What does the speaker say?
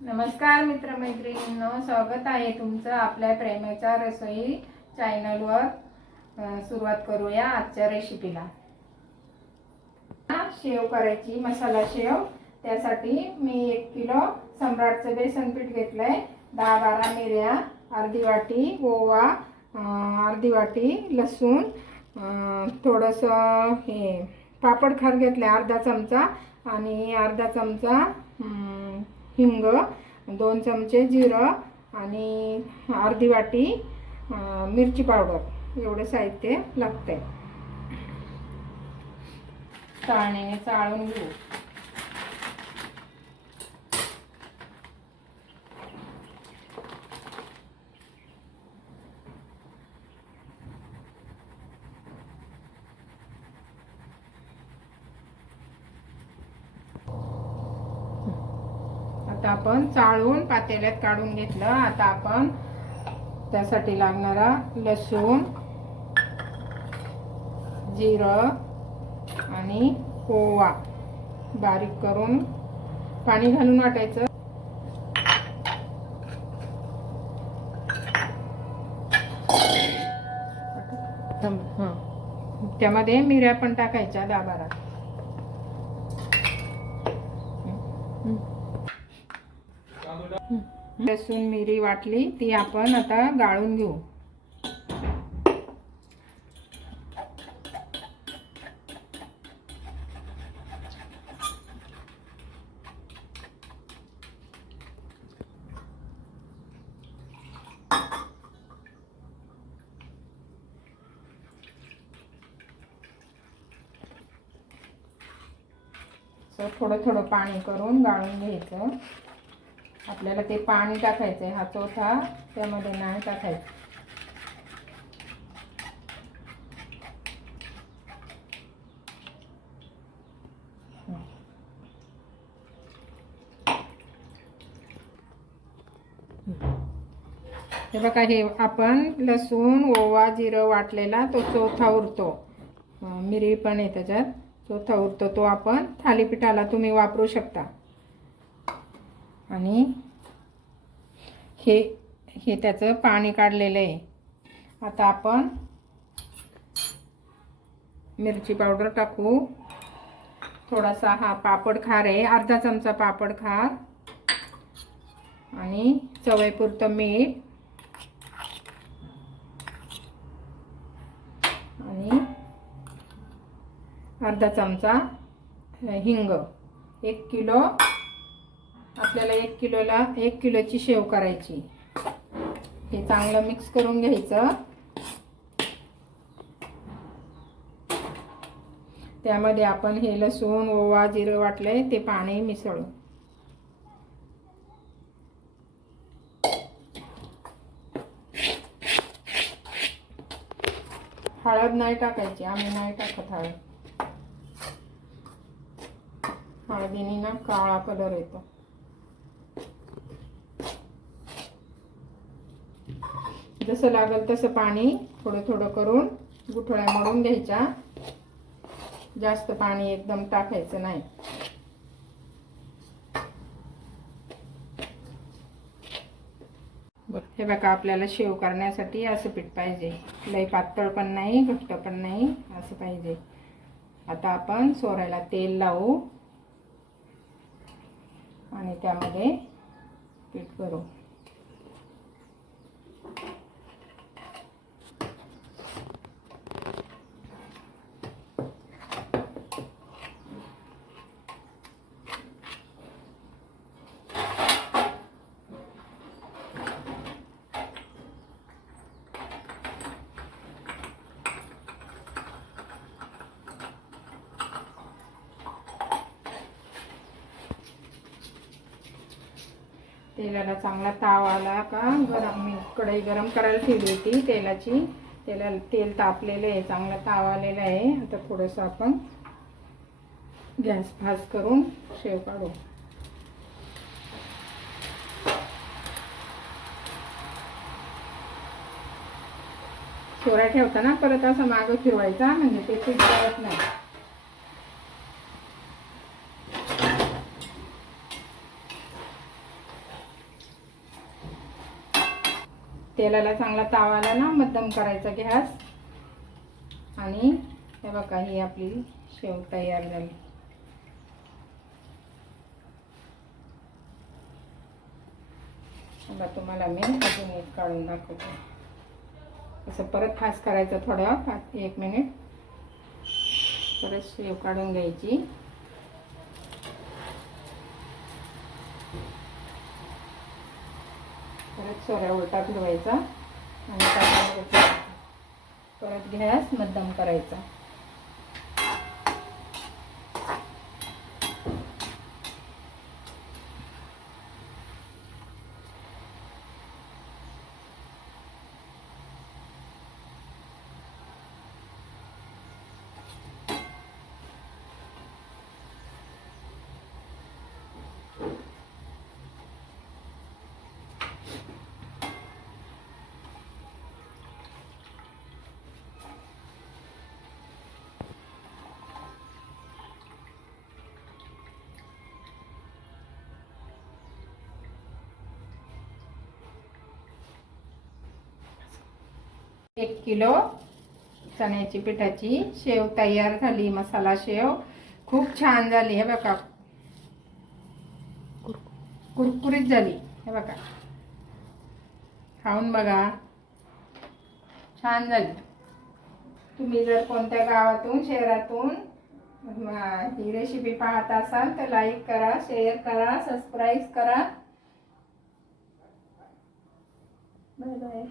नमस्कार मित्रमैत्रिणींनो स्वागत आहे तुमचं आपल्या प्रेमाच्या रसोई चॅनलवर. सुरुवात करूया आजच्या रेसिपीला. शेव करायची मसाला शेव. त्यासाठी मी एक किलो सम्राटचं बेसन पीठ घेतलंय. दहा बारा मिऱ्या अर्धी वाटी ओवा अर्धी वाटी लसूण थोडंसं हे पापड खार घेतलं अर्धा चमचा. आणि अर्धा चमचा हिंग दोन चमचे जिरं आणि अर्धी वाटी मिरची पावडर. एवढं साहित्य लागतंय. चाळणीने चाळून घेऊ. आता आपण चाळून पातेल्यात काढून घेतलं. आता आपण त्यासाठी लागणारा लसूण जिरं आणि ओवा बारीक करून पाणी घालून वाटायचं. त्यामध्ये मिऱ्या पण टाकायच्या दहा बारा लसूण मिरी वाटली ती आपण आता गाळून घेऊ. थोडं थोडं पाणी करून गाळून घ्यायचं. आपल्याला ते पाणी टाकायचं आहे. हा चोथा त्यामध्ये नाही टाकायचं. हे बघा हे आपण लसूण ओवा जिरं वाटलेला तो चौथा उरतो. मिरी पण आहे त्याच्यात. चौथा उरतो तो आपण थालीपीठाला तुम्ही वापरू शकता. आणि हे हे त्याचं पाणी काढलेलं आहे. आता आपण मिरची पावडर टाकू. थोडासा हा पापड खार आहे अर्धा चमचा पापड खार आणि चवईपुरतं मीठ आणि अर्धा चमचा हिंग. एक किलो आपल्याला एक किलोला एक किलोची शेव करायची. हे चांगलं मिक्स करून घ्यायचं. त्यामध्ये आपण हे लसूण ओवा जिरं वाटलंय ते पाणी मिसळू. हळद नाही टाकायची आम्ही नाही टाकत हळद. हळदीने ना काळा कलर येतो. जसं लागल तसं पाणी थोडं थोडं करून गुठळ्या मळून घ्यायच्या. जास्त पाणी एकदम टाकायचं नाही. हे बघा आपल्याला शेव करण्यासाठी असं पीठ पाहिजे. लई पातळ पण नाही घट्ट पण नाही असं पाहिजे. आता आपण सोरायला तेल लावू. आणि त्यामध्ये पीठ करू. तेलाला चांगला ताव आला का गरम मी कढई गरम करायला ठेवली होती तेलाची. तेला तेल तापलेलं आहे चांगला ताव आलेला आहे. आता थोडंसं आपण गॅस फास करून शेव काढू. सोऱ्या ठेवताना परत असं मागं फिरवायचा म्हणजे ते पीठ जळत नाही. तेलाला चांगला तावाला ना मध्यम करायचा गॅस. आणि हे बघा ही आपली शेव तयार झाली. आता तुम्हाला मी अजून एक काढून दाखवते. असं परत फास्ट करायचं थोडं एक मिनिट. परत शेव काढून घ्यायची. परत सोऱ्या उलटा फिरवायचा आणि परत गॅस मध्यम करायचा. एक किलो चण्याची पिठाची शेव तयार झाली मसाला शेव. खूप छान झाली हे बघा. कुरकुरीत झाली हे बघा. खाऊन बघा. छान झाली. तुम्ही जर कोणत्या गावातून शहरातून ही रेसिपी पाहत असाल तर लाईक करा शेअर करा सबस्क्राईब करा. Bye bye